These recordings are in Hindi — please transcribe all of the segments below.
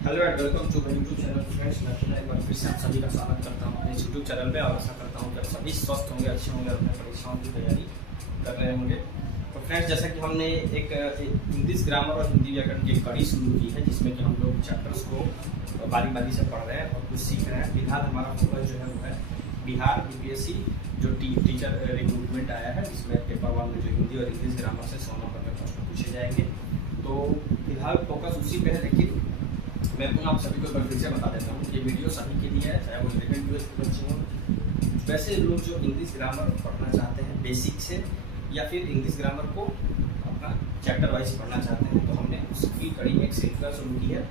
Hello and welcome to my YouTube channel friends. मैं एक बार फिर से आप सभी का स्वागत करता हूं अपने यूट्यूब चैनल पे और आशा करता हूं कि आप सभी स्वस्थ होंगे, अच्छे होंगे, अपने परीक्षाओं की तैयारी कर रहे होंगे। तो फ्रेंड्स, जैसा कि हमने एक इंग्लिश ग्रामर और हिंदी व्याकरण की कड़ी शुरू की है जिसमें कि हम लोग चैप्टर्स को बारी बारी से पढ़ रहे हैं और कुछ सीख रहे हैं। फिलहाल हमारा फोकस जो है वो है बिहार यूपीएससी जो टीचर रिक्रूटमेंट आया है, जिसमें पेपर 1 में जो हिंदी और इंग्लिश ग्रामर से 100 नंबर के प्रश्न पूछे जाएंगे। तो फिलहाल फोकस उसी पे है, लेकिन मैं आप सभी को फिर से बता देता हूँ, ये वीडियो सभी के लिए है, चाहे वो 11th 12th के बच्चे हों। वैसे लोग जो इंग्लिश ग्रामर पढ़ना चाहते हैं बेसिक से, या फिर इंग्लिश ग्रामर को अपना चैप्टर वाइज पढ़ना चाहते हैं, तो हमने उसकी कड़ी में एक श्रृंखला शुरू की है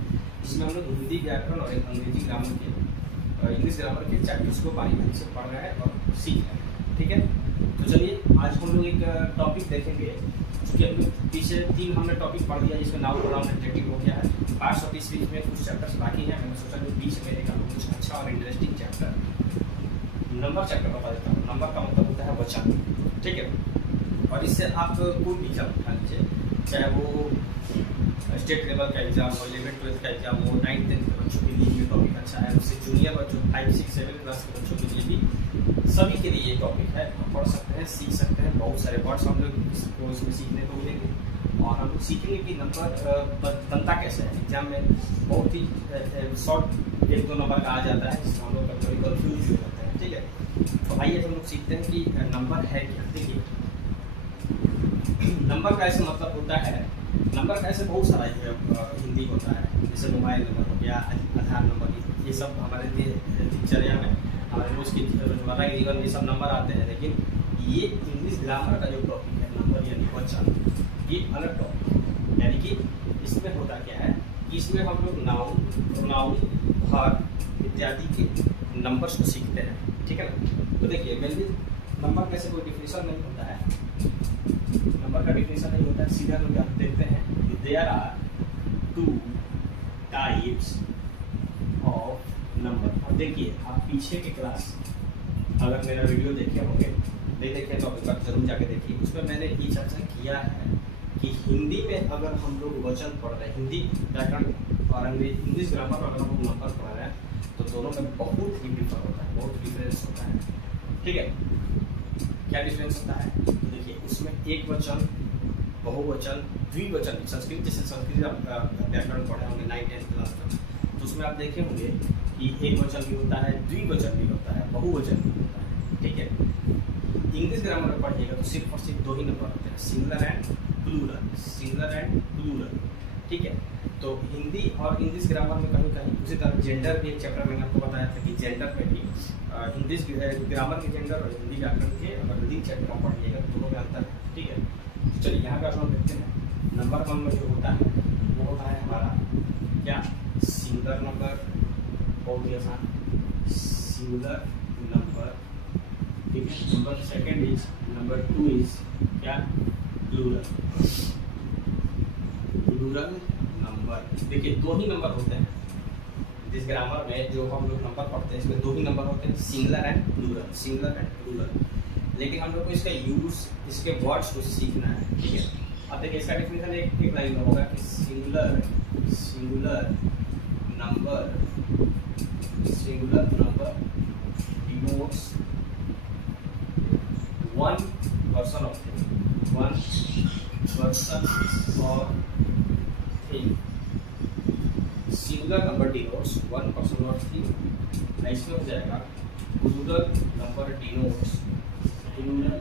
जिसमें हम लोग हिंदी व्याकरण और अंग्रेजी ग्रामर के इंग्लिश ग्रामर के चैप्टर्स को बारी बारी से पढ़ रहे हैं और सीख रहे हैं। ठीक है, तो चलिए आज हम लोग एक टॉपिक देखेंगे। क्योंकि हम लोग पीछे 3 हमने टॉपिक पढ़ दिया जिसमें नाउन प्रोनाउन एडजेक्टिव हो गया है। पार्ट्स ऑफ इस बीच में कुछ चैप्टर्स बाकी हैं। मैंने सोचा जो बीच में एक आपको कुछ अच्छा और इंटरेस्टिंग चैप्टर नंबर चैप्टर बता देता हूँ। नंबर का मतलब होता है वचन, ठीक है। और इससे आप कोई भी एग्जाम उठा लीजिए, चाहे वो स्टेट लेवल का एग्जाम हो, 11th 12th का एग्जाम हो, 9th 10th के बच्चों के लिए ये टॉपिक अच्छा है। उससे जूनियर बच्चों 5, 6, 7 क्लास के बच्चों के लिए भी सभी के लिए ये टॉपिक है। हम पढ़ सकते हैं, सीख सकते हैं। बहुत सारे वर्ड्स हम लोग इसमें सीखने को मिलेंगे और हम लोग सीखेंगे कि नंबर बनता कैसे है। एग्जाम में बहुत ही शॉर्ट 1-2 नंबर का आ जाता है जिसमें हम लोग कभी कन्फ्यूज हो जाते हैं। ठीक है, तो आइए हम लोग सीखते हैं कि नंबर है क्या। देखिए, नंबर का ऐसे मतलब होता है, नंबर का ऐसे बहुत सारा हिंदी होता है, जैसे मोबाइल नंबर हो गया, आधार नंबर, ये सब हमारे दिनचर्या में हमारे रोज की रोजमर्रा के जीवन में ये सब नंबर आते हैं। लेकिन ये इंग्लिश ग्रामर का जो टॉपिक है नंबर यानी वचन, ये अलग टॉपिक है। यानी कि इसमें होता क्या है कि इसमें हम लोग नाउन, प्रोनाउन, वर्ब इत्यादि के नंबर्स को सीखते हैं। ठीक है ना। तो देखिए, मेनली नंबर कैसे कोई डिफिनेशन नहीं होता है, नंबर का डिफिनेशन नहीं होता है। सीधा हम लोग देखते हैं कि there are 2 types of number. अब देखिए, आप पीछे के क्लास अगर मेरा वीडियो देखे होंगे, नहीं देखे तो आप जरूर जाके देखिए। उसमें मैंने ये चर्चा किया है कि हिंदी में अगर हम लोग वचन पढ़ रहे हैं, हिंदी व्याकरण और इंग्लिश ग्रामर अगर हम लोग नंबर पढ़ रहे हैं, तो दोनों में बहुत ही डिफर होता है, बहुत डिफरेंस होता है। ठीक है, क्या डिफरेंस होता है? तो देखिए, उसमें एक वचन, बहुवचन, द्विवचन, संस्कृत जैसे संस्कृत व्याकरण पढ़े होंगे 9th 10th क्लास तक, तो उसमें आप देखे होंगे कि एक वचन भी होता है, द्विवचन भी होता है, बहुवचन भी होता है। ठीक है, इंग्लिश ग्रामर में पढ़िएगा तो सिर्फ और सिर्फ 2 ही नंबर होते हैं, singular and plural, singular and plural. ठीक है, तो हिंदी और इंग्लिश ग्रामर में कहीं कहीं उसी तरह जेंडर भी एक चैप्टर मैंने आपको बताया था कि जेंडर में भी इंग्लिश ग्रामर के जेंडर और हिंदी व्याकरण के अगर हिंदी चैप्टर में पढ़िएगा तो दोनों में अंतर है। ठीक है, तो चलिए यहाँ पे हम देखते हैं नंबर 1 में जो होता है वो होता है हमारा क्या, सिंगुलर नंबर, बहुत ही आसान, सिंगुलर नंबर। ठीक है, नंबर 2 इज, नंबर 2 इज क्या, प्लूरल, प्लूरल नंबर। देखिए, 2 ही नंबर होते हैं जिस ग्रामर में जो हम लोग नंबर पढ़ते हैं, इसमें 2 ही नंबर होते हैं, singular and plural, singular and plural. लेकिन हम लोग को इसका यूज, इसके वर्ड्स को सीखना है। ठीक है, अब देखिए इसका डेफिनेशन एक लाइन में होगा कि singular, singular number, singular number denotes one person of thing, one person और thing. Singular number denotes one person और थिंग। इसमें हो जाएगा plural number denotes, plural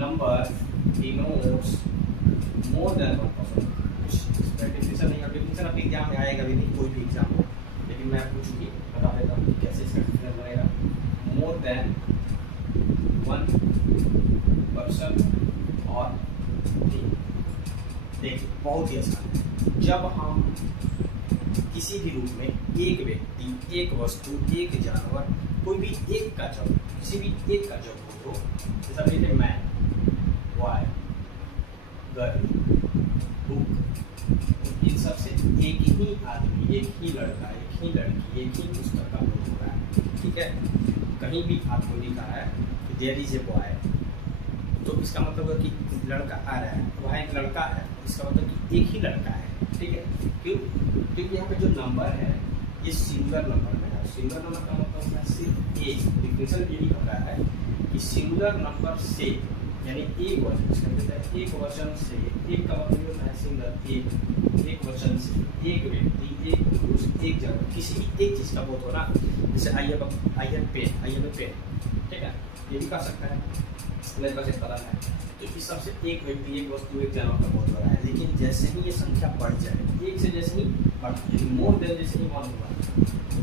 number denotes more than 1 person. इसका डेफिनेशन नहीं है, डेफिनेशन आपके एग्जाम में आएगा भी नहीं, कोई भी एग्जाम हो, लेकिन मैं आपको चूंकि बता देता हूँ कि कैसे इसका डेफिनेशन बनेगा। मोर देन 1 पर्सन और थिंग। देखिए, बहुत ही आसान है। जब हम किसी भी रूप में एक व्यक्ति, एक वस्तु, एक जानवर, कोई भी एक का जब, किसी भी एक का जब हो, तो जैसा देखिए मैन, बॉय, गर्ल, बुक, इन सब से एक ही आदमी, एक ही लड़का, एक ही लड़की, एक ही पुस्तक का बोध हो रहा है। ठीक है, कहीं भी आपको लिखा है कि देयर इज ए बॉय, तो इसका मतलब है कि लड़का आ रहा है, वहाँ एक लड़का है, इसका मतलब कि एक ही लड़का है। ठीक है, क्यों? क्योंकि यहाँ पे जो नंबर है ये सिंगुलर नंबर में है। सिंगुलर नंबर का मतलब होता है सिर्फ एक। डिफिनेशन यही होता है कि सिंगुलर नंबर से, यानी एक वचन, एक वचन से, एक का मतलब होता है सिंगुलर, एक वचन से, एक व्यक्ति, एक पुरुष, एक जगह, किसी भी एक चीज का बोध हो ना, जैसे आई हैव पेन, ठीक है, ये भी कर सकता है, मेरे पास एक कलम है। तो इस सबसे एक व्यक्ति, एक वस्तु, एक जानवर का बोध हो रहा है। लेकिन जैसे ही ये संख्या बढ़ जाए, एक से जैसे ही बढ़ती है, मोर देन जैसे ही वन हुआ,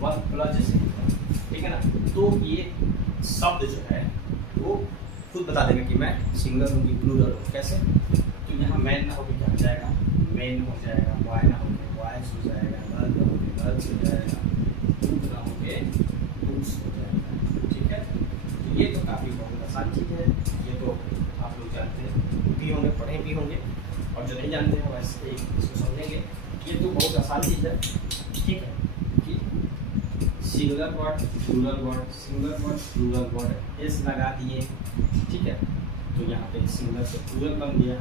वन प्लस जैसे ही हुआ, ठीक है ना, तो ये शब्द जो है वो खुद बता देगा कि मैं सिंगुलर हूँ कि प्लूरल हूँ। कैसे? तो यहाँ मैन ना होकर क्या हो जाएगा, मैन हो जाएगा, बॉय ना होकर बॉयज हो जाएगा, गर्ल ना होकर गर्ल्स हो जाएगा, दूध ना होकर दूड्स हो जाएगा। ठीक है, तो ये तो काफ़ी बहुत आसान चीज़ है। ये तो आप लोग जानते हैं भी होंगे, पढ़े भी होंगे, और जो नहीं जानते हैं वैसे इसको समझेंगे। ये तो बहुत आसान चीज़ है। ठीक है, कि singular word, plural word, singular word, plural word, S लगा दिए। ठीक है, तो यहाँ पे सिंगुलर से प्लूरल बन गया।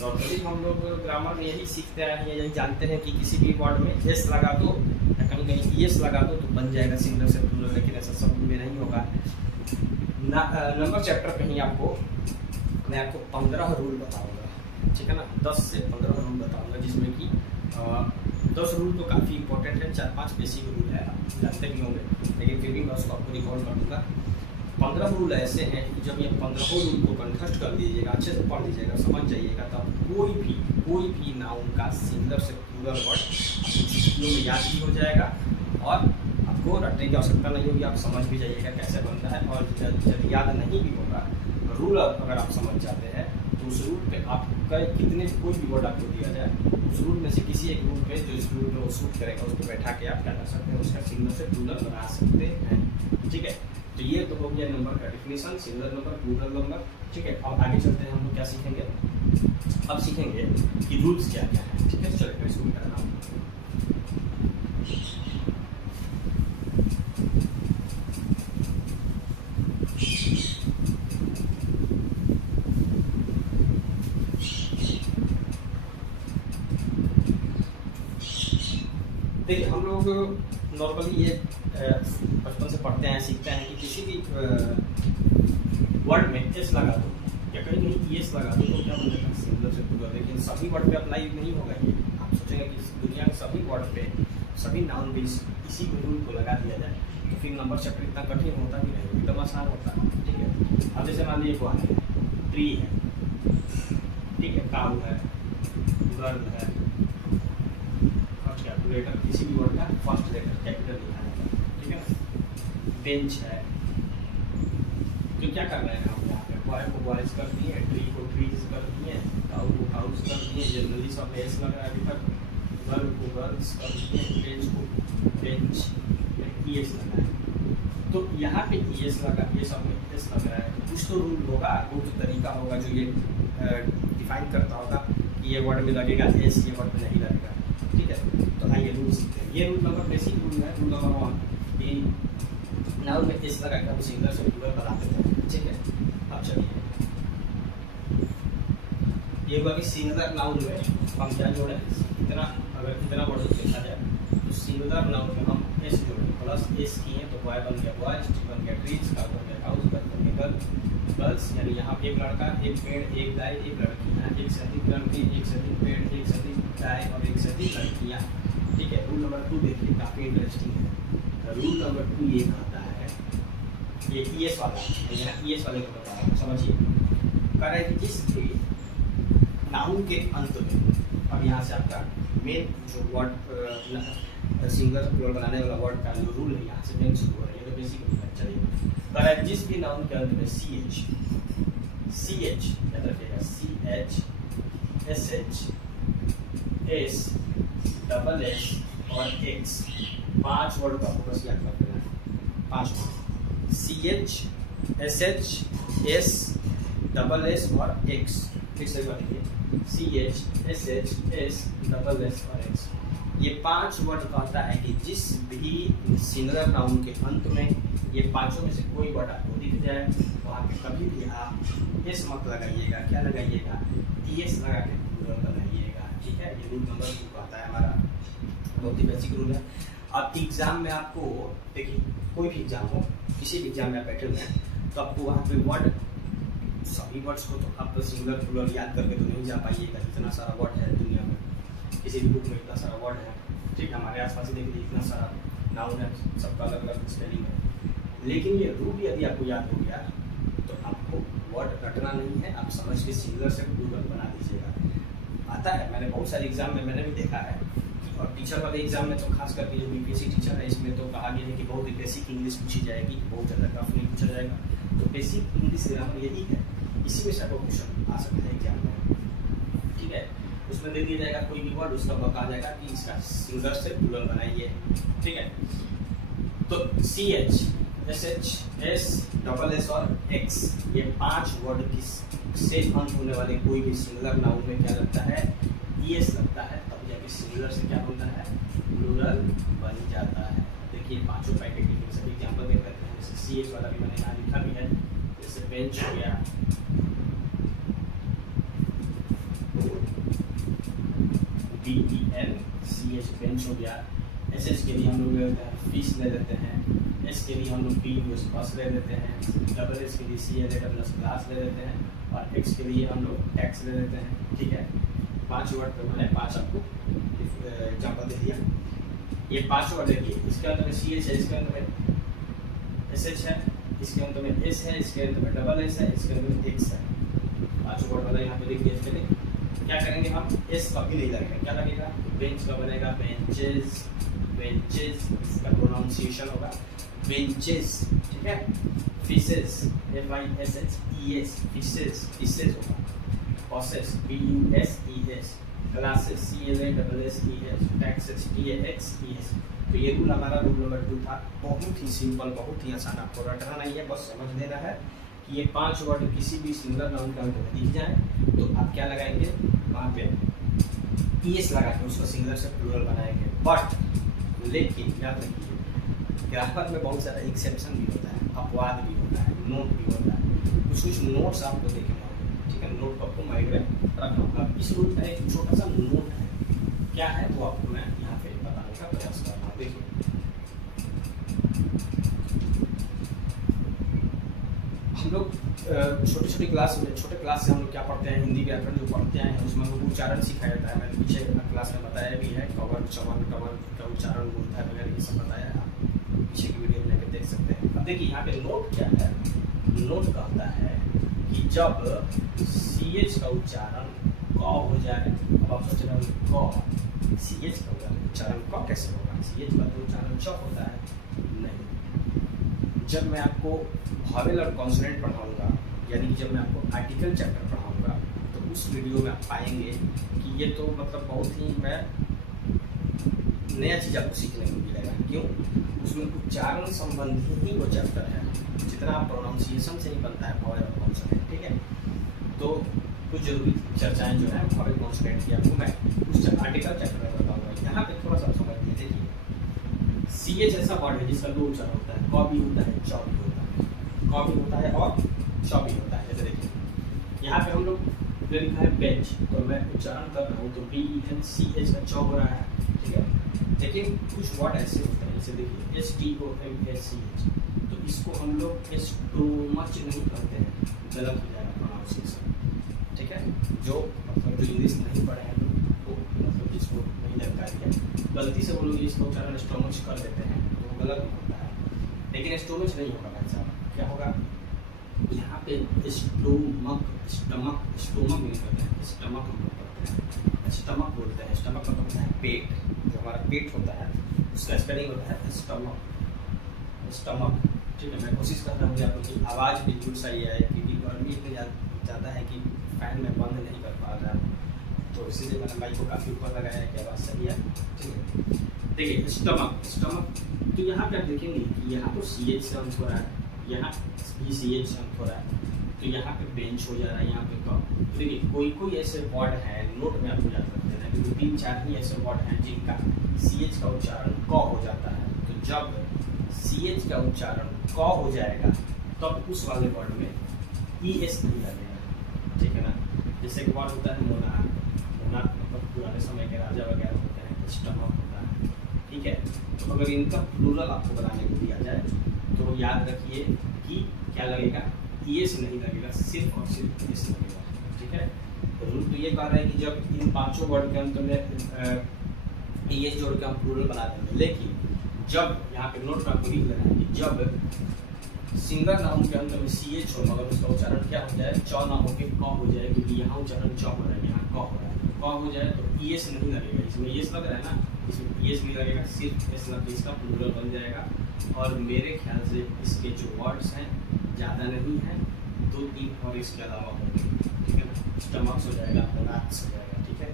नॉर्मली हम लोग ग्रामर में यही सीखते हैं, यही जानते हैं कि किसी भी वर्ड में एस लगा दो या कहीं कहीं एस लगा दो तो बन जाएगा सिंगुलर से प्लूरल, लेकिन ऐसा सब में नहीं होगा। नंबर चैप्टर पे ही मैं आपको 15 रूल बताऊंगा। ठीक है ना, 10 से 15 रूल बताऊंगा, जिसमें कि 10 रूल तो काफ़ी इंपॉर्टेंट है, 4-5 बेसिक रूल है, आप जानते भी होंगे, लेकिन फिर भी मैं उसको आपको रिकॉर्ड कर दूँगा। 15 रूल ऐसे हैं कि जब ये 15 रूल को कंठस्थ कर लीजिएगा, अच्छे से पढ़ लीजिएगा, समझ जाइएगा, तब कोई भी नाउन का सिंगुलर से प्लूरल वर्ड चुटकियों में याद भी हो जाएगा, और आपको रटने की आवश्यकता नहीं होगी, आप समझ भी जाइएगा कैसे बनता है। और जब याद नहीं भी होगा, रूल अगर आप समझ जाते हैं तो उस रूल पे आपका कितने कोई भी वर्ड आपको दिया जाए, उस रूल में से किसी एक रूल पे जो इस रूल में वो सूट करेगा उसको बैठा के आप क्या कर सकते हैं, उसका सिंगुलर से प्लूरल बना सकते हैं। ठीक है, तो ये तो हो गया नंबर का definition, singular number, plural number. ठीक है, अब आगे चलते हैं, हम लोग क्या सीखेंगे, अब सीखेंगे कि रूल्स क्या क्या है। ठीक है, चलिए मैं शुरू कर रहा हूँ। देखिए, हम लोग नॉर्मली ये बचपन से पढ़ते हैं, सीखते हैं कि किसी भी वर्ड में एस लगा दो या कहीं कहीं एस लगा दो तो क्या बनेगा, सिंगुलर से प्लूरल। लेकिन सभी वर्ड पे अप्लाई नहीं होगा ये। आप सोचेंगे कि दुनिया के सभी वर्ड पे, सभी नाउन पे इसी रूल को लगा दिया जाए तो फिर नंबर चैप्टर इतना कठिन होता भी नहीं, एकदम आसान होता है। ठीक है, अब जैसे मान लीजिए वन है, ट्री है, ठीक है, काऊ है, गर्ल है, लेटर किसी भी वर्ड का फर्स्ट लेटर कैपिटल लिखा है। ठीक है, बेंच है, तो क्या कर रहे हैं हम यहाँ पे, बॉय को बॉयज कर दिए, ट्री को ट्रीज कर दिए, काउ को काउस कर दिए, जनरली सब एस लग रहा है अभी तक, गर्ल को गर्ल्स कर दिए, बेंच को बेंच, एस लगा है। तो यहाँ पे एस लगा, ये सब में एस लग रहा है, तो कुछ तो रूल होगा, कुछ तरीका होगा जो ये डिफाइन करता होगा कि ये वर्ड में लगेगा एस, ये वर्ड में नहीं लगेगा। ठीक है, तो आइए रूल सीखते हैं। ये रूल नंबर बेसिक रूल है, रूल नंबर 1 कि नाउन में एस लगा के हम सिंगुलर से प्लूरल बनाते हैं। ठीक है, अब चलिए, ये हुआ कि सिंगुलर नाउन में हम क्या जोड़े, इतना वर्ड देखा जाए तो सिंगुलर नाउन में हम एस जोड़े, प्लस एस किए तो बॉय बन गया बॉयज, ट्री बन गया ट्रीज, काउ बन गया काउस, गर्ल बन गया गर्ल्स। यानी यहाँ पे एक लड़का, एक पेड़, एक गाय, एक लड़की, यहाँ एक से अधिक लड़के, एक से अधिक पेड़, एक से अधिक गाय और एक से अधिक लड़कियाँ। ठीक है, रूल नंबर 2 देखिए, काफ़ी इंटरेस्टिंग है। रूल नंबर 2 ये कहता है, ये ईएस वाला, यहाँ ईएस वाले को बता रहा हूँ, समझिए, कर है कि जिस भी नाउन के अंत में, अब यहाँ से आपका मेन जो वर्ड सिंगुलर प्लूरल बनाने वाला वर्ड का जो रूल है, यहाँ से मेन शुरू हो रहा है, ये तो बेसिक रूल है। चलिए, कर है जिस भी नाउन के अंत में सी एच याद रखिएगा, CH, SH, S, double S और X, 5 वर्ड का फोकस याद कर देना है, 5 word, CH, SH, S, double S और X। फिर से बताइए, CH, SH, S, double S और X। ये 5 वर्ड कहता है कि जिस भी सिंगुलर नाउन के अंत में ये 5 में से कोई वर्ड आपको दिख जाए, वहाँ पे कभी भी आप एस मत लगाइएगा, क्या लगाइएगा, ईएस लगा के प्लूरल बनाइएगा। ठीक है, ये रूल नंबर 2 कहता है हमारा, बहुत ही बेसिक रूल है। अब एग्जाम में आपको देखिए, कोई भी एग्जाम हो, किसी भी एग्जाम में आप बैठे हुए हैं तो आपको वहाँ पे वर्ड, सभी वर्ड्स को तो आप सिंगुलर प्लूरल याद करके तो नहीं जा पाइएगा, इतना सारा वर्ड है दुनिया में, किसी भी बुक में इतना सारा वर्ड है, ठीक है, हमारे आसपास ही देखिए इतना सारा नाउन है, सबका अलग अलग स्पेलिंग है। लेकिन ये रूल यदि आपको याद हो गया तो आपको वर्ड रटना नहीं है, आप समझ के सिंगुलर से प्लूरल बना दीजिएगा। आता है, मैंने बहुत सारे एग्जाम में मैंने भी देखा है, और टीचर वाले एग्जाम में तो खास करके जो बीपीएससी टीचर है इसमें तो कहा गया है कि बहुत बेसिक इंग्लिश पूछी जाएगी, बहुत ज़्यादा टफ नहीं पूछा जाएगा। तो बेसिक इंग्लिश ग्रामर यही है, इसी में से आपको क्वेश्चन आ सकता है एग्जाम में, ठीक है। उसमें दे दिया जाएगा कोई भी वर्ड, उसका बता जाएगा कि इसका सिंगुलर से प्लूरल बनाइए, ठीक है। तो CH, SH, S, double S और X, ये 5 वर्ड की से अंत होने वाले कोई भी सिंगुलर नाउन में क्या लगता है, ES लगता है, तब जाके सिंगुलर से क्या होता है, प्लूरल बन जाता है। देखिए पांचों पैकेट के सभी एग्जांपल देख लेते हैं, जैसे CH वाला भी मैंने यहाँ लिखा भी है, जैसे बेंच हो गया, BENCH बेंच हो गया। SH के लिए हम लोग ले लेते हैं फिश ले लेते हैं, S के लिए हम लोग बस ले लेते हैं, डबल S के लिए CLA क्लास ले लेते हैं, और X के लिए हम लोग टैक्स ले लेते हैं, ठीक है। 5 वर्ड पे मैंने 5 आपको एग्जाम्पल दे दिया। ये 5 वर्ड देखिए, इसके अंत में CH है, इसके अंत में SH है, इसके अंत में S है, इसके अंत में डबल S है, इसके अंत में X है। 5 वर्ड वाला यहाँ पे देखिए। इसके लिए क्या करेंगे हम, S कभी नहीं लगेगा, क्या लगेगा, बेंच का बनेगा बेंचेस, बेंचेस, इसका प्रोनाउंसिएशन होगा बेंचेस, ठीक है। फिशेस, FISHES, फिशेस, फिशेस होगा। Buses, BUSES, classes, CLASSES, taxes, TAXES। तो ये रूल हमारा रूल नंबर 2 था, बहुत ही सिंपल, बहुत ही आसान, आपको रटना नहीं है, बस समझ लेना है कि ये 5 वर्ड किसी भी सिंगुलर नाउन का अंत में दिख जाए तो आप क्या लगाएंगे, वहाँ पे ES लगा के उसको सिंगुलर से प्लूरल बनाएंगे। बट लेकिन याद रखिए, ग्रामर में बहुत सारा एक्सेप्शन भी होता है, अपवाद भी होता है, नोट भी होता है, कुछ कुछ नोट्स आपको देखे होंगे, ठीक है। नोट को आपको माइंड में रखना। अब इस रूल का एक छोटा सा नोट है, क्या है वो आपको मैं यहाँ पे बताने का प्रयास कर रहा हूँ। देखिए हम लोग छोटी क्लास में, छोटे क्लास से हम लोग क्या पढ़ते हैं, हिंदी व्याकरण जो पढ़ते हैं उसमें हमको उच्चारण सिखाया जाता है। मैंने पीछे क्लास में बताया भी है, कवर चवन कवर का उच्चारण बोलता है वगैरह, ये सब बताया, आप पीछे की वीडियो में जाकर देख सकते हैं। अब देखिए यहाँ पे नोट क्या है, नोट कहता है कि जब CH का उच्चारण क हो जाए, अब आप सोच रहे हो क, CH का उच्चारण क कैसे होगा, CH का तो उच्चारण च होता है, नहीं। जब मैं आपको वॉवेल और कॉन्सोनेंट पढ़ाऊंगा, यानी कि जब मैं आपको आर्टिकल चैप्टर पढ़ाऊंगा, तो उस वीडियो में आप पाएंगे कि ये तो मतलब बहुत ही मैं नया चीज़ आपको सीखने को मिलेगा। क्यों, उसमें उच्चारण संबंधी ही वो चैप्टर है, जितना प्रोनाउंसिएशन से ही बनता है वॉवेल और कॉन्सोनेंट, ठीक है। तो कुछ जरूरी चर्चाएं जो है वॉवेल कॉन्सोनेंट की आपको मैं उस आर्टिकल चैप्टर में बताऊंगा। यहाँ पे थोड़ा सा समझ लीजिए, देखिए CH ऐसा वर्ड है जिसका 2 उच्चारण होता है, क भी होता है, च भी होता है, क भी होता है और च भी होता है। जैसे देखिए यहाँ पे हम लोग जो लिखा है बेंच, तो मैं उच्चारण कर रहा हूँ तो BENCH का च हो रहा है, ठीक है। लेकिन कुछ वर्ड ऐसे होते हैं, जैसे देखिए STOMACH, तो इसको हम लोग स्टोमच नहीं करते हैं, गलत हो जाएगा प्रोनाउंसिएशन, ठीक है। जो मतलब जो इंग्लिश नहीं पढ़े हैं वो मतलब जिसको नहीं जानकारी है, गलती से वो लोग इसका उच्चारण स्टोमच कर देते हैं, तो वो गलत होता है। लेकिन स्टोमच नहीं होगा भाई साहब, क्या होगा, यहाँ पे स्टोमक, स्टमक, स्टोमक नहीं करते हैं, स्टमक हम लोग करते हैं, स्टमक बोलते हैं। स्टमक का मतलब है पेट, जो हमारा पेट होता है उसका स्पेलिंग होता है स्टमक, स्टमक, ठीक है। मैं कोशिश कर रहा हूँ कि आप लोग की आवाज़ बिल्कुल सही आए, क्योंकि गर्मी इतनी ज़्यादा है कि फैन में बंद नहीं कर पा रहा, तो इसीलिए मैंने माइक को काफ़ी ऊपर लगाया है कि आवाज़ सही है, ठीक है। देखिए स्टमक, स्टमक, तो यहाँ पे आप देखेंगे कि यहाँ तो CH से अंत हो रहा है, यहाँ भी CH से अंत हो रहा है, तो यहाँ पे बेंच हो जा रहा है, यहाँ पे क। देखिए कोई ऐसे वर्ड हैं, नोट में आपको याद रख देना है, 2-3-4 ही ऐसे वर्ड हैं जिनका CH का उच्चारण क हो जाता है। तो जब CH का उच्चारण क हो जाएगा तब उस वाले वर्ड में ES नहीं लगेगा, ठीक है ना। जैसे एक वर्ड होता है मोनार्क, होना मतलब पुराने समय के राजा वगैरह होते हैं, स्टमक होता है, ठीक है। तो अगर इनका प्लूरल आपको बनाने को दिया जाए तो याद रखिए कि क्या लगेगा, ईएस नहीं लगेगा, सिर्फ और सिर्फ एस लगेगा, ठीक है। रूल तो ये कह रहे हैं कि जब इन पांचों वर्ड के अंत में ईएस जोड़ के हम प्लूरल बना देंगे, लेकिन जब यहाँ पे नोट में आपको लिख लेना है कि जब सिंगल नाउन के अंत में सी एच हो मगर उसका उच्चारण क्या हो जाए, च ना होके क हो जाए, क्योंकि यहाँ उच्चारण च हो रहा है, यहाँ क हो रहा है, क हो जाए तो ईएस नहीं लगेगा, इसमें ईएस लग रहा है ना, इसमें ईएस नहीं लगेगा, सिर्फ एस लग के इसका प्लूरल बन जाएगा। और मेरे ख्याल से इसके जो वर्ड्स हैं ज़्यादा नहीं हैं, 2-3 और इसके अलावा होंगे, ठीक है ना। स्टमक्स हो जाएगा, रात्स हो जाएगा, ठीक है।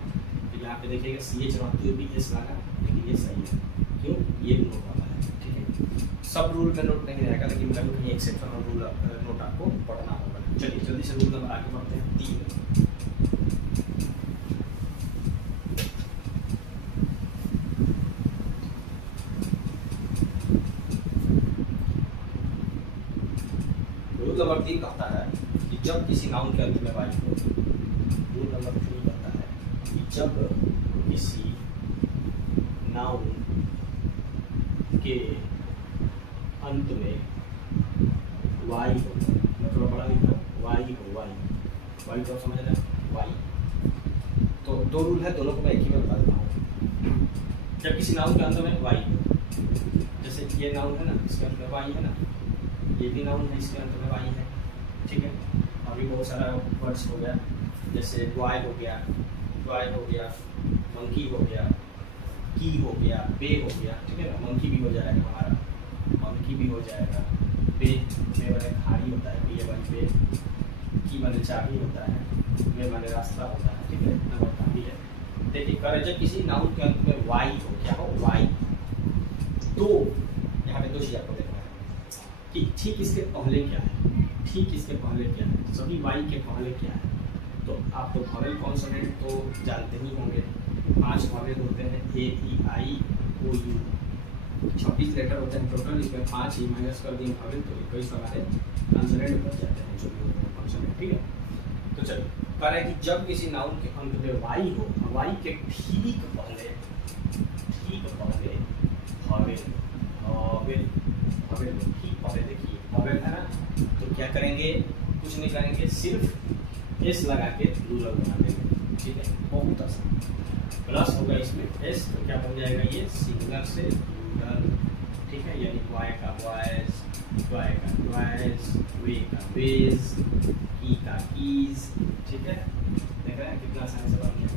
तो यहाँ पे देखिएगा सी एच रहते हुए भी एस लगा, लेकिन ये सही है, क्यों, ये नोट वाला है, ठीक है। सब रूल में नोट नहीं रहेगा, लेकिन कभी कहीं एक्सेप्शन रूल नोट आपको पढ़ना होगा। चलिए जल्दी से रूल नंबर आगे बढ़ते हैं 3। रूल नंबर 3 कहता है कि जब किसी नाउन के अंत में वाई हो, रूल नंबर 3 कहता है कि जब किसी नाउन के अंत में वाई हो, मैं थोड़ा बड़ा लिख रहा हूँ, वाई हो, वाई तो समझ रहे हैं, वाई। तो 2 रूल है, दोनों को मैं एक ही में बता देता हूँ। जब किसी नाउन के अंत में वाई हो, जैसे ये नाउन है ना, इसके अंत में वाई है ना, ये भी नाउन है, इसके अंत में वाई है, ठीक है। अभी बहुत सारा वर्ड्स हो गया, जैसे बॉय हो गया, बॉय हो गया, मंकी हो गया, की हो गया, बे हो गया, ठीक है ना। मंकी भी हो जाएगा हमारा, मंकी भी हो जाएगा, बे माने खाड़ी होता है, बे वाली बे, की माने चाबी होता है, बे माने रास्ता होता है, ठीक है, इतना बता भी है। देखिए करे जब किसी नाउन के अंत में वाई हो, क्या हो, वाई, तो यहाँ पे 2 चीज आपको देखना है कि ठीक इसके पहले क्या है, ठीक इसके पहले क्या है, सभी वाई के पहले क्या है। तो आप तो वॉवेल कॉन्सोनेंट तो जानते ही होंगे, 5 वॉवेल होते हैं, ए ई आई ओ यू, 26 लेटर होते हैं टोटल, इसमें 5 ही माइनस कर दिए वॉवेल तो 21 हमारे कॉन्सोनेंट बच जाते हैं, जो भी होते हैं कॉन्सोनेंट, ठीक है। तो चलिए कह रहे हैं कि जब किसी नाउन के अंत में वाई हो, वाई के ठीक पहले वॉवेल, वॉवेल ठीक पहले देखिए वॉवेल है ना, तो क्या करेंगे, कुछ नहीं करेंगे, सिर्फ एस लगा के प्लूरल बना देंगे, ठीक है, बहुत आसान। प्लस होगा इसमें एस, तो क्या बन जाएगा, ये सिंगलर से प्लूरल, ठीक है, यानी वाई का वाइज, वाई का वाइज, वे का वेज, की का कीज, ठीक है। देख रहे हैं कितना आसान से बन गया,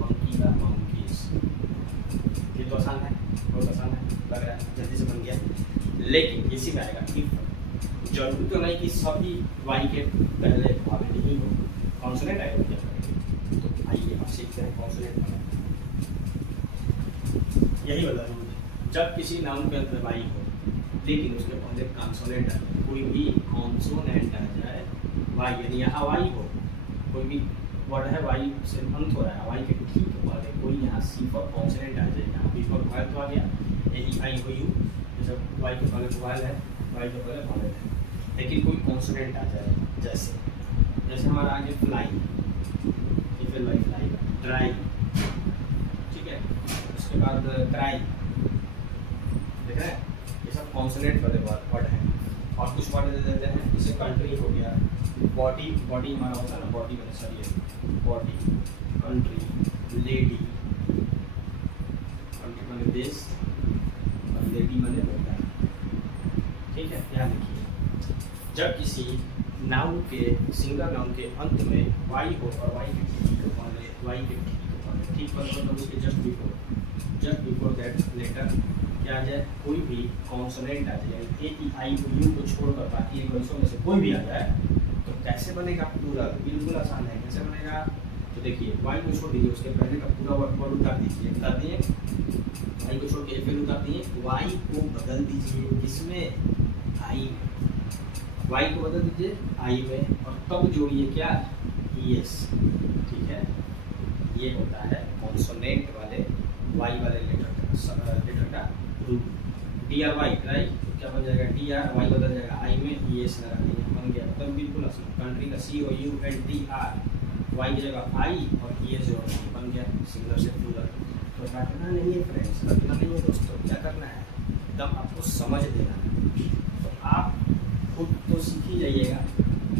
मंकी का मंकीज, ये तो आसान है, बहुत आसान है, लग रहा है जल्दी से बन गया। लेकिन इसी में आएगा इफ, जरूरी तो नहीं कि सभी वाई के पहले वॉवेल ही हो, कॉन्सोनेंट आएगा क्या करेंगे। तो आइए आप सीखते हैं कॉन्सोनेंट बनाना, यही वाला रूल है। जब किसी नाउन के अंत में वाई हो लेकिन उसके पहले कॉन्सोनेंट आ जाए, कोई भी कॉन्सोनेंट आ जाए, वाई यानी यहाँ वाई हो, कोई भी वर्ड है वाई से अंत हो रहा है, वाई के ठीक पहले कोई यहाँ सी फॉर कॉन्सोनेंट आ जाए, यहाँ बी फॉर वॉवेल तो आ गया, ए आई हो यू, जैसे वाई के पहले वॉवेल है, वाई के पहले वॉवेल है, लेकिन कोई कॉन्सोनेंट आ जाए, जैसे हमारा आगे फ्लाई, फिर वाई फ्लाई, ड्राई, ठीक है, उसके बाद क्राई, देख रहे हैं, ये सब कॉन्सोनेंट वाले वर्ड हैं। और कुछ वर्ड दे देते हैं, जैसे कंट्री हो गया, बॉडी, बॉडी हमारा होता है ना, बॉडी मैंने sorry body, country, lady, country मैंने देश और लेडी मैंने बेटा, ठीक है। ध्यान रखिए, जब किसी नाउन के सिंगल नाउन के अंत में वाई हो और वाई के ठीक पहले, वाई के ठीक पहले मतलब उसके जस्ट बिफोर दैट लेटर क्या आ जाए, कोई भी कॉन्सोनेंट आ जाए, ए ई आई ओ यू को छोड़कर बाकी एक वर्षों में से कोई भी आ जाए, तो कैसे बनेगा प्लूरल, बिल्कुल आसान है, कैसे बनेगा। तो देखिए वाई को छोड़ दीजिए, उसके पहले का पूरा वर्ड उतार दीजिए, उतार दिए, वाई को छोड़ के एफ एल उतार दिए, वाई को बदल दीजिए, इसमें आई, वाई को बदल दीजिए आई में, और तब जोड़िए क्या, एस, ठीक है। ये होता है कॉन्सोनेंट वाले वाई वाले लेटर का rule. D R Y, right, क्या बन जाएगा, डी आर वाई बदल जाएगा आई में, एस लगा दिए, बन गया, तब बिल्कुल आसान। कंट्री का C O U L T R, Y की जगह आई और ये जो बन गया सिंगुलर से प्लूरल। तो रटना नहीं है फ्रेंड्स, रटना नहीं है दोस्तों, क्या करना है एकदम आपको समझ देना है। तो आप खुद तो सीख ही जाइएगा,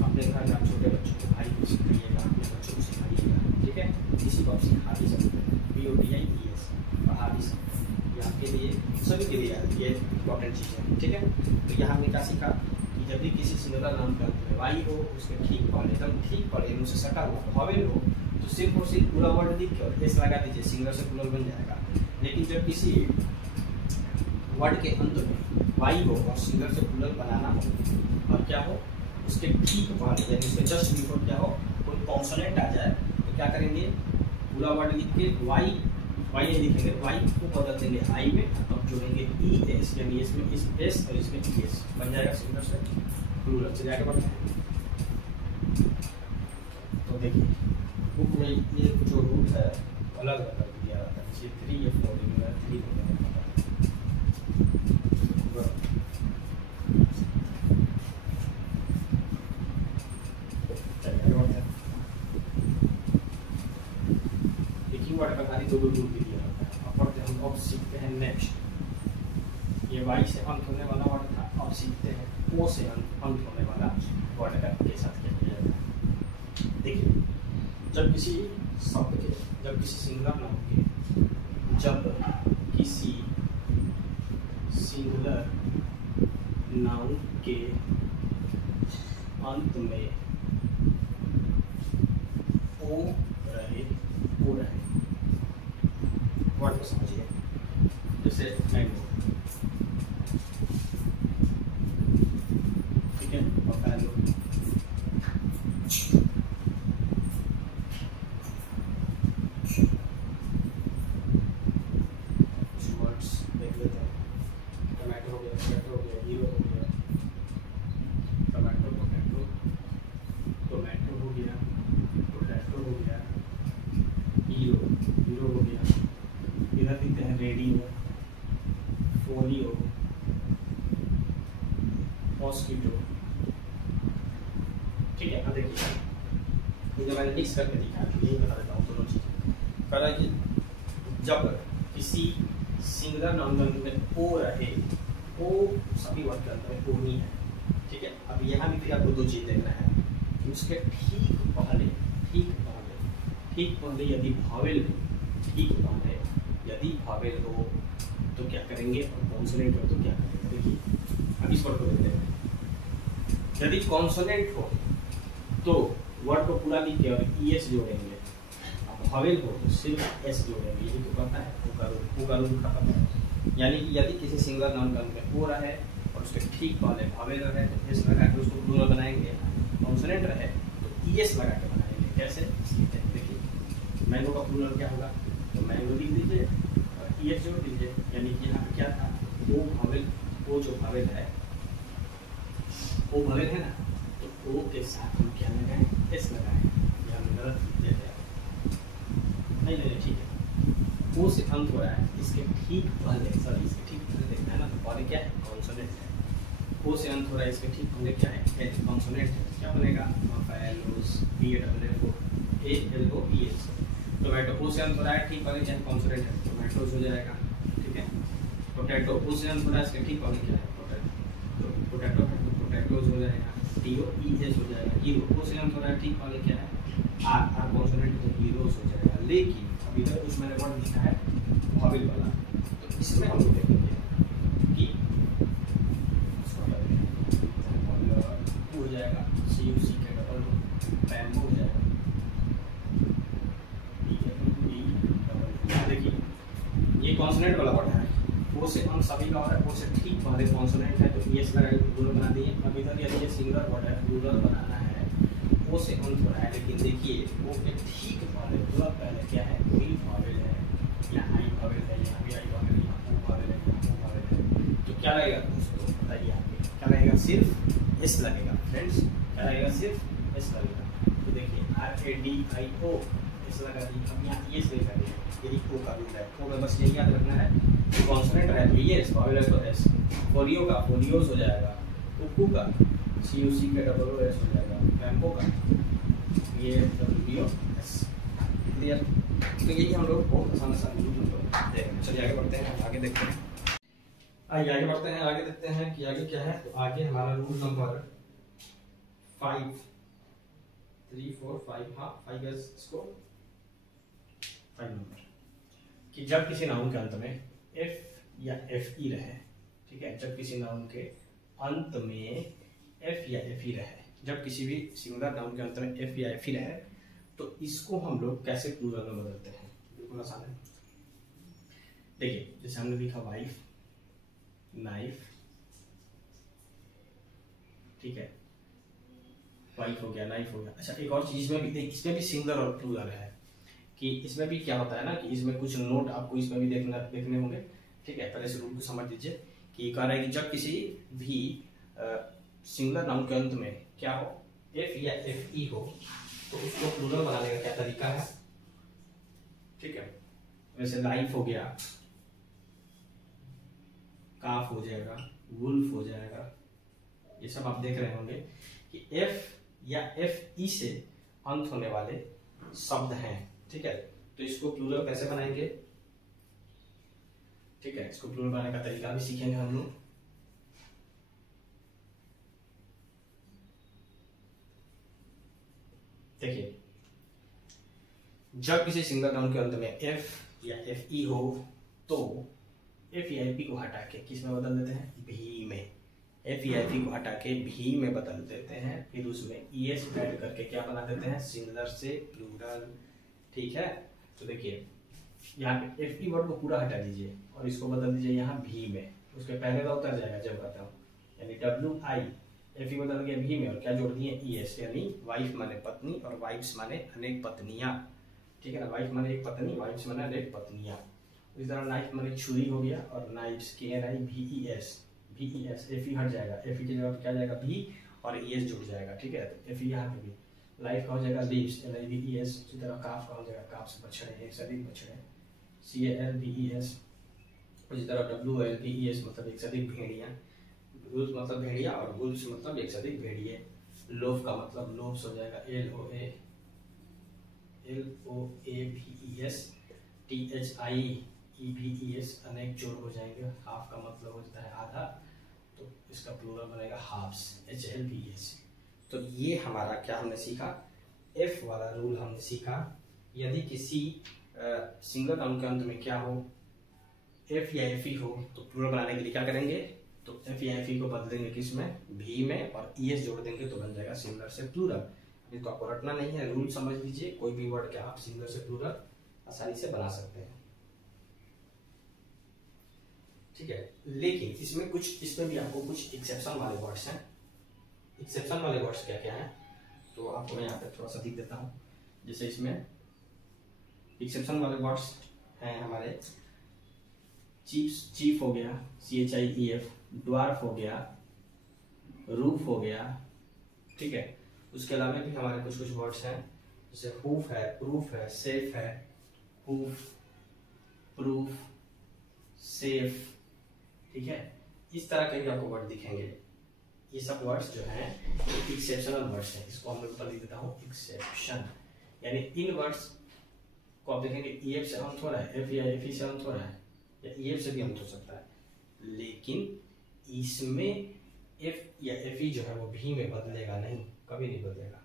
अपने घर में आप छोटे बच्चों को, भाई को सिखाइएगा, अपने बच्चों को सिखाइएगा, ठीक है। किसी को आप सिखा भी सकते हैं, BODIES पढ़ा भी सकते हैं, ये आपके लिए सभी के लिए ये इंपॉर्टेंट चीज़ है, ठीक है। तो यहाँ हमने क्या सीखा कि जब भी किसी सिंगुलर नाउन का अंत में वाई हो, उसके ठीक पहले एकदम ठीक पहले उनसे सटा हुआ हॉवेल हो, तो सिर्फ और सिर्फ पूरा वर्ड लिख के और एस लगा दीजिए, सिंगुलर से प्लूरल बन जाएगा। लेकिन जब किसी वर्ड के अंत में वाई हो और सिंगुलर से प्लूरल बनाना हो और क्या हो उसके ठीक पहले यानी उसके जस्ट बिफोर क्या हो कोई कॉन्सोनेंट आ जाए, तो क्या करेंगे पूरा वर्ड लिख के वाई नहीं लिखेंगे, वाई को बदल देंगे आई में, अब जोड़ेंगे ES यानी इसमें इस एस और इसमें ES बन जाएगा सिंगुलर से प्लूरल से जाके बढ़ता है। तो देखिए बुक में ये जो रूट है अलग अलग कर दिया रहता है, ये 3 या 4 में 3 वर्ड का खाली 2 रूट दिया रहता है। अब पढ़ते हम अब सीखते हैं नेक्स्ट, ये वाई से अंत होने वाला वर्ड था, अब सीखते हैं ओ से अंत होने वाला वर्ड का के साथ क्या किया जाता है। देखिए जब किसी शब्द के, जब किसी सिंगुलर नाउन के, जब किसी सिंगुलर नाउन के अंत में ओ रहे वर्ड को समझिए, जैसे मैंगो, ठीक है, और फैलो, वर्ड्स देख लेते हैं। टमाटो हो गया, पोटैटो हो गया, हीरो हो गया, टमाटो पोटैटो, टोमेटो हो गया, पोटैटो हो गया, हीरो हो गया। इधर लिखते हैं रेडियो, फोलियो, मॉस्किटो, ठीक है। अब देखिए मुझे मैंने मिक्स करके दिखा, यही बता देता हूँ दोनों चीज़ें। कह रहा है कि जब किसी सिंगुलर नाउन में ओ रहे, ओ सभी वर्ड के अंदर ओ नहीं है, ठीक है। अब यहाँ भी फिर आपको 2 चीज़ देखना है कि उसके ठीक पहले यदि भावेल हो, ठीक पहले यदि भावेल हो तो क्या करेंगे, और कॉन्सोनेंट हो तो क्या करेंगे। देखिए अब इस वर्ड को देखते हैं। यदि कॉन्सोनेंट हो तो वर्ड को पूरा लिख के और ES जोड़ेंगे, अब भावेल हो तो सिर्फ S जोड़ेंगे, यही तो कहता है ऊ का रूल खत्म है। यानी कि यदि किसी सिंगुलर नाउन का अंत में ओ रहे और उसके ठीक पहले भावेल रहे तो S लगा के उसको प्लूरल बनाएंगे, कॉन्सोनेंट रहे तो ES लगा के बनाएंगे। कैसे देखिए, मैंगो का प्लूरल क्या होगा, तो मैंगो लिख दीजिए और ES जोड़ दीजिए, यानी कि यहाँ पे क्या था ओ भावेल, ओ जो भावेल है, ओ भावेल है ना, तो ओ के साथ हम क्या लगाएं, S लगाएं। ये हमने गलत लिख दिया है, नहीं ठीक है। ओ से अंत हो रहा है, इसके ठीक पहले, सॉरी इसके ठीक पहले देखना है ना, तो पहले क्या है कॉन्सोनेंट है। ओ से अंत हो रहा है, इसके ठीक पहले क्या है कॉन्सोनेंट है, क्या बनेगा फैलोस, BALLOES। टोमेटो ओ से अंत हो रहा है, ठीक पहले चाहे कॉन्सोनेंट है, टोमेटोज हो जाएगा, ठीक है। पोटैटो ओ से अंत हो रहा है, इसके ठीक पहले क्या है पोटैटो, पोटैटोज हो जाएगा, TOES हो जाएगा। हीरो ओ से अंत हो रहा है, ठीक पहले क्या है आर कॉन्सोनेंट तो हीरोज हो जाएगा। लेकिन अब इधर कुछ मैंने वर्ड लिखा है भावेल वाला, तो इसमें हम लोग देखेंगे कि हो जाएगा CUC के डबल पैम्बो हो जाएगा, देखिए ये कॉन्सोनेंट वाला वर्ड है, ओ से अंत सभी का हो रहा है, ओ से ठीक पहले कॉन्सोनेंट है तो ES लगा के प्लूरल बना दिए। अब इधर यदि ये सिंगुलर वर्ड है, प्लूरल बनाना है, ओ से अंत हो रहा है, लेकिन देखिए ओ के ठीक पहले पूरा पहले क्या है, कोई भावेल है, यहाँ आई भावेल है, यहाँ भी आई भावेल है, यहाँ ओ भावेल है, यहाँ ओ भावेल है, तो क्या लगेगा दोस्तों बताइए आपके, क्या लगेगा, सिर्फ S लगेगा फ्रेंड्स, क्या लगेगा, सिर्फ S लगेगा। तो देखिए RADIO S लगा दी, अब यहाँ ES नहीं लगेगा, यही ओ का रूल है। ओ में बस यही याद रखना है कि कॉन्सोनेंट है तो ES, भावेल है तो S, फोलियो का फोलियोस हो जाएगा, कुकू का CUC के डबल OS हो जाएगा, मैंगो का BOS। क्लियर? तो यही हम लोग बहुत आसान आसान चलिए आगे बढ़ते हैं, आगे देखते हैं। आइए आगे बढ़ते हैं, आगे देखते हैं कि आगे क्या है। तो आगे हमारा रूल नंबर 5, 3, 4, 5, हाँ 5 है इसको, 5 नंबर कि जब किसी नाउन के अंत में F या FE रहे, ठीक है, जब किसी नाउन के अंत में F या FE रहे, जब किसी भी सिंगुलर नाउन के अंत में F या FE रहे, तो इसको हम लोग कैसे प्लूरल में बदलते हैं। बिल्कुल आसान है। देखिए जैसे हमने लिखा वाइफ, नाइफ, ठीक है, वाइफ हो गया, नाइफ हो गया। अच्छा एक और चीज इसमें भी सिंगुलर और प्लूरल है कि इसमें भी क्या होता है ना कि इसमें कुछ नोट आपको इसमें भी देखने होंगे, ठीक है। पहले से रूल को समझ लीजिए कि कह रहा है कि जब किसी भी सिंगुलर नाउन के अंत में क्या हो, F या FE हो, तो उसको प्लूरल बनाने का क्या तरीका है, ठीक है। वैसे लाइफ हो गया, काफ हो जाएगा, वुल्फ हो जाएगा, ये सब आप देख रहे होंगे कि F या FE से अंत होने वाले शब्द हैं, ठीक है। तो इसको प्लूरल कैसे बनाएंगे, ठीक है, इसको प्लूरल बनाने का तरीका भी सीखेंगे हम लोग। देखिए जब किसी सिंगल नाउन के अंत में F या FE हो, तो F या FE को हटा के किस में बदल देते हैं, भी में। F या FE को हटा के भी में बदल देते हैं, फिर उसमें ES ऐड करके क्या बना देते हैं, सिंगुलर से प्लूरल, ठीक है। तो देखिए यहाँ पे FE वर्ड को पूरा हटा दीजिए और इसको बदल दीजिए यहाँ भी में, उसके पहले का उतर जाएगा जब कहता हूँ, यानी WI, FE बदल गया भी में और क्या जोड़ दिए, ES, यानी वाइफ माने पत्नी और वाइफ्स माने अनेक पत्नियां, ठीक है ना। वाइफ माने एक पत्नी, वाइफ्स माने अनेक पत्नियां। इस तरह नाइफ माने छुरी हो गया और नाइफ्स KNIVES, FE हट जाएगा, FE की जगह क्या जाएगा, भी और ES जुड़ जाएगा, ठीक है। तो FE यहाँ पे भी, लाइफ का हो जाएगा लीव्स, LIVES। उसी तरह काफ का हो जाएगा काफ्स, बछड़े, एक से अधिक बछड़े, CALVES। उसी तरह WLVES मतलब एक से अधिक भेड़िया, वुल्फ मतलब भेड़िया और वुल्फ्स मतलब एक से अधिक भेड़िए। लोफ का मतलब लोफ्स हो जाएगा, LOAVES, THIEVES, अनेक जोड़ हो जाएंगे। हाफ का मतलब होता है आधा, तो इसका प्लूरल बनेगा हाफ्स, HLVS। तो ये हमारा क्या हमने सीखा, F वाला रूल हमने सीखा। यदि किसी सिंगल नाउन के अंत में क्या हो, F या FE हो, तो प्लूरल बनाने के लिए क्या करेंगे, तो F या FE को बदलेंगे किस में, भी में, और ES जोड़ देंगे तो बन जाएगा सिंगुलर से प्लूरल। अभी तो आपको रटना नहीं है, रूल समझ लीजिए, कोई भी वर्ड क्या आप सिंगुलर से प्लूरल आसानी से बना सकते हैं, ठीक है। लेकिन इसमें भी आपको कुछ एक्सेप्शन वाले वर्ड्स हैं। एक्सेप्शन वाले वर्ड्स क्या क्या हैं, तो आपको मैं यहाँ पे थोड़ा सा दिख देता हूँ। जैसे इसमें एक्सेप्शन वाले वर्ड्स हैं हमारे, चीफ हो गया, CHIEF, ड्वार्फ हो गया, रूफ हो गया, ठीक है। उसके अलावा भी हमारे कुछ कुछ वर्ड्स हैं, जैसे हुफ है, प्रूफ है, सेफ है, हुफ, प्रूफ, सेफ, ठीक है। इस तरह के भी आपको वर्ड दिखेंगे। ये सब वर्ड्स जो हैं एक्सेप्शनल वर्ड्स हैं, इसको हम लोग ऊपर लिख देता हूँ एक्सेप्शन। यानी इन वर्ड्स को आप देखेंगे EF से अंत हो रहा है, F या FE से अंत हो रहा है, या EF से भी अंत हो सकता है, लेकिन इसमें F या FE जो है वो भी में बदलेगा नहीं, कभी नहीं बदलेगा।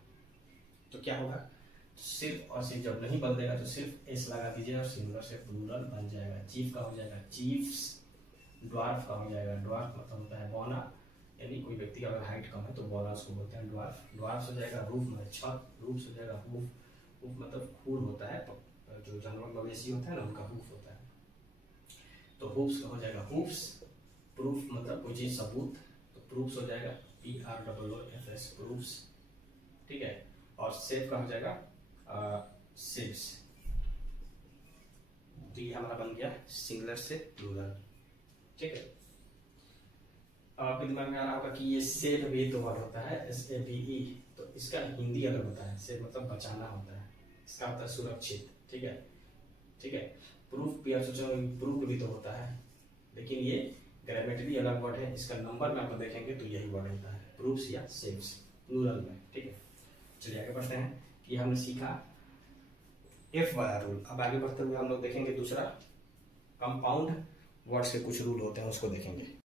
तो क्या होगा, सिर्फ और सिर्फ जब नहीं बदलेगा तो सिर्फ S लगा दीजिए और सिंगुलर से प्लूरल बन जाएगा। चीफ का हो जाएगा चीफ्स, ड्वार्फ का हो जाएगा, ड्वार्फ मतलब होता है बौना, यानी कोई व्यक्ति का अगर हाइट कम है तो बौना उसको बोलते हैं ड्वार्फ। ड्वार्फ हो जाएगा रूफ मतलब छत, रूफ हो जाएगा हुफ, हुफ मतलब खूर होता है, जो जानवर मवेशी होता है ना उनका हुफ होता है, तो हुफ्स का हो जाएगा हुफ्स। प्रूफ मतलब कोई चीज सबूत, तो प्रूफ्स हो जाएगा PROOFS, प्रूफ्स, ठीक है। और सेफ का हो जाएगा सेफ्स। तो ये हमारा बन गया सिंगुलर से प्लूरल, ठीक है। अब आपके दिमाग में आ रहा होगा कि ये सेव भी तो वर्ड होता है, SAVE, तो इसका हिंदी अलग होता है। सेव मतलब बचाना होता है, इसका होता है सुरक्षित, ठीक है, ठीक है। प्रूफ भी आप सोचोगे प्रूफ भी तो होता है, लेकिन ये ग्रामेटिकली अलग वर्ड है। इसका नंबर में आप देखेंगे तो यही वर्ड होता है, प्रूफ्स या सेव्स, प्लूरल में, ठीक है। चलिए आगे बढ़ते हैं कि हमने सीखा F वाला रूल। अब आगे बढ़ते हुए हम लोग देखेंगे दूसरा कंपाउंड वर्ड्स के कुछ रूल होते हैं, उसको देखेंगे।